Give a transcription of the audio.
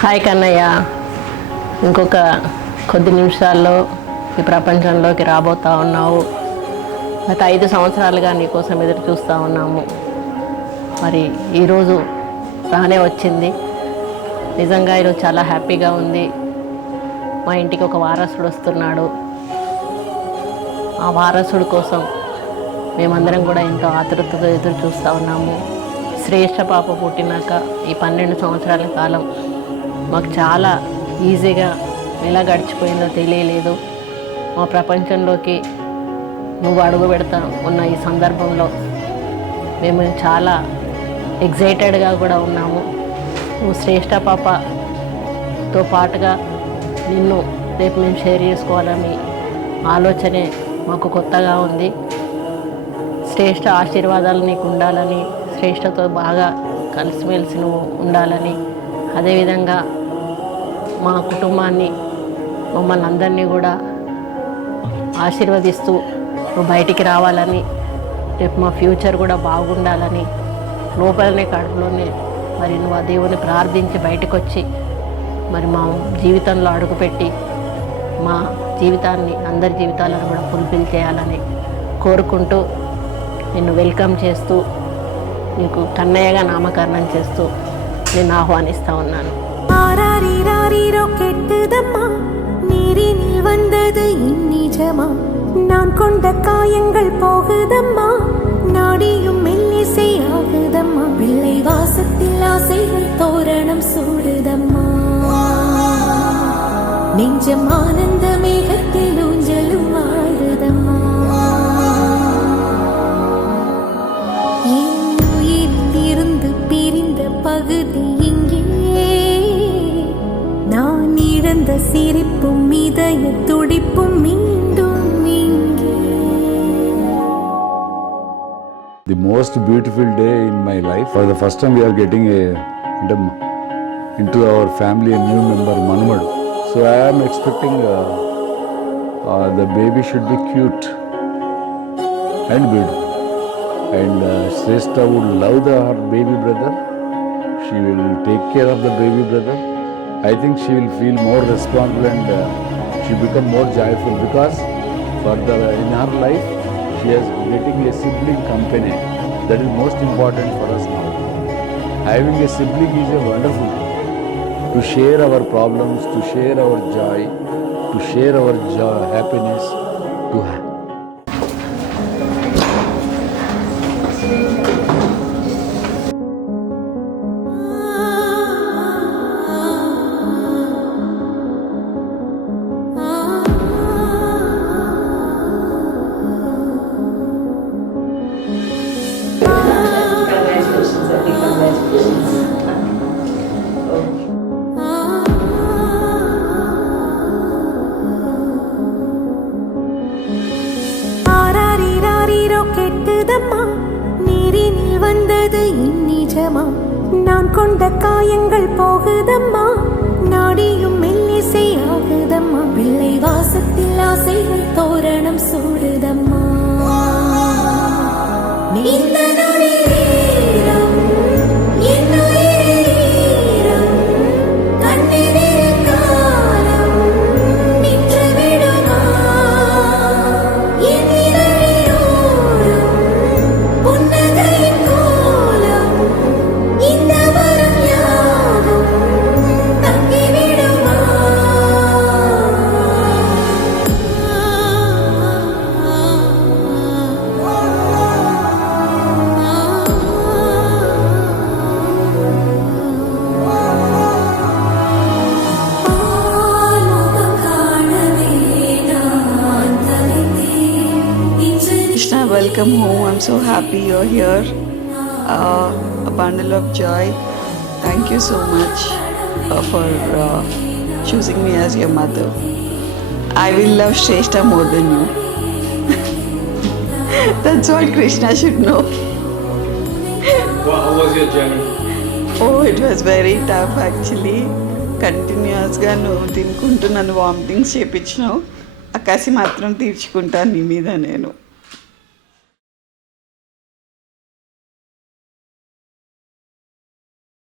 Hi Kannayya, ఇంకొక కొద్ది నిమిషాల్లో ఈ ప్రపంచంలోకి రాబోతా ఉన్నావు. గత 5 సంవత్సరాలుగా నీకోసం ఎదురు చూస్తూ ఉన్నాము. మరి ఈరోజు రానే వచ్చింది. నిజంగా ఈరోజు చాలా హ్యాపీగా ఉంది. మా ఇంటికి ఒక వారసుడు వస్తున్నాడు. ఆ వారసుడు కోసం మేమందరం కూడా ఎంతో ఆతృతతో ఎదురు చూస్తూ ఉన్నాము. శ్రేష్ఠ పాప పుట్టినాక ఈ 12 సంవత్సరాల కాలం మాకు చాలా ఈజీగా ఎలా గడిచిపోయిందో తెలియలేదు. మా ప్రపంచంలోకి నువ్వు అడుగు పెడతా ఉన్న ఈ సందర్భంలో మేము చాలా ఎగ్జైటెడ్గా కూడా ఉన్నాము. నువ్వు శ్రేష్ఠ పాపతో పాటుగా నిన్ను రేపు మేము షేర్ చేసుకోవాలని ఆలోచనే మాకు కొత్తగా ఉంది. శ్రేష్ఠ ఆశీర్వాదాలు నీకు ఉండాలని, శ్రేష్ఠతో బాగా కలిసిమెలిసి నువ్వు ఉండాలని, అదేవిధంగా మా కుటుంబాన్ని మమ్మల్ని అందరినీ కూడా ఆశీర్వదిస్తూ నువ్వు బయటికి రావాలని, రేపు మా ఫ్యూచర్ కూడా బాగుండాలని లోపలనే కడుపులోనే మరి నువ్వు ఆ దేవుని ప్రార్థించి బయటకు వచ్చి మరి మా జీవితంలో అడుగుపెట్టి మా జీవితాన్ని అందరి జీవితాలను కూడా ఫుల్ఫిల్ చేయాలని కోరుకుంటూ నిన్ను వెల్కమ్ చేస్తూ నీకు కన్నయ్యగా నామకరణం చేస్తూ నేను ఆహ్వానిస్తూ ఉన్నాను. நீரினில் வந்தது இந்நிஜமா, நான் கொண்ட காயங்கள் போகுதம்மா, நாடியும் மெல்லிசை ஆகுதம்மா, பிள்ளை வாசத்தில் ஆசைகள் தோரணம் சூடுதம்மா, நெஞ்சம் ஆனந்த மேகத்தில் ஊஞ்சலும் ஆடுதம்மா, என் உயிரில் இருந்து பிரிந்த பகுதி இங்கே, நான் இழந்த சிரிப்பும் இதய துடிப்பும் மீண்டும் இங்கே. The most beautiful day in my life. For the first time we are getting into our family a new member, Manumadu. So I am expecting the baby should be cute and beautiful. And Shrestha would love her baby brother. She will take care of the baby brother. I think she will feel more responsible and she become more joyful because in her life she is getting a sibling company. That is most important for us now. Having a sibling is a wonderful thing. To share our problems, to share our joy, to share our happiness, to நீரினில் வந்தது இந்நிஜமா, நான் கொண்ட காயங்கள் போகுதம்மா, நாடியும் மெல்லிசை ஆகுதம்மா, பிள்ளை வாசத்தில் ஆசைகள் தோரணம் சூடுதம்மா, இந்த நொடி நேரம் என் உயிரில் கண்ணில் காலம் நின்று விடுமா, என் இதழிலோரம் புன்னகையின் கோலம் இந்த வரம் யாவும் தங்கிவிடுமா. Krishna, welcome home. I'm so happy you're here. A bundle of joy. Thank you so much for choosing me as your mother. I will love Shrestha more than you. That's what Krishna should know. How was your journey? Oh, it was very tough actually. కంటిన్యూస్గా నువ్వు తినుకుంటూ నన్ను vomitings చేయించినావు. ఆ కసి మాత్రం తీర్చుకుంటాను నీ మీద నేను.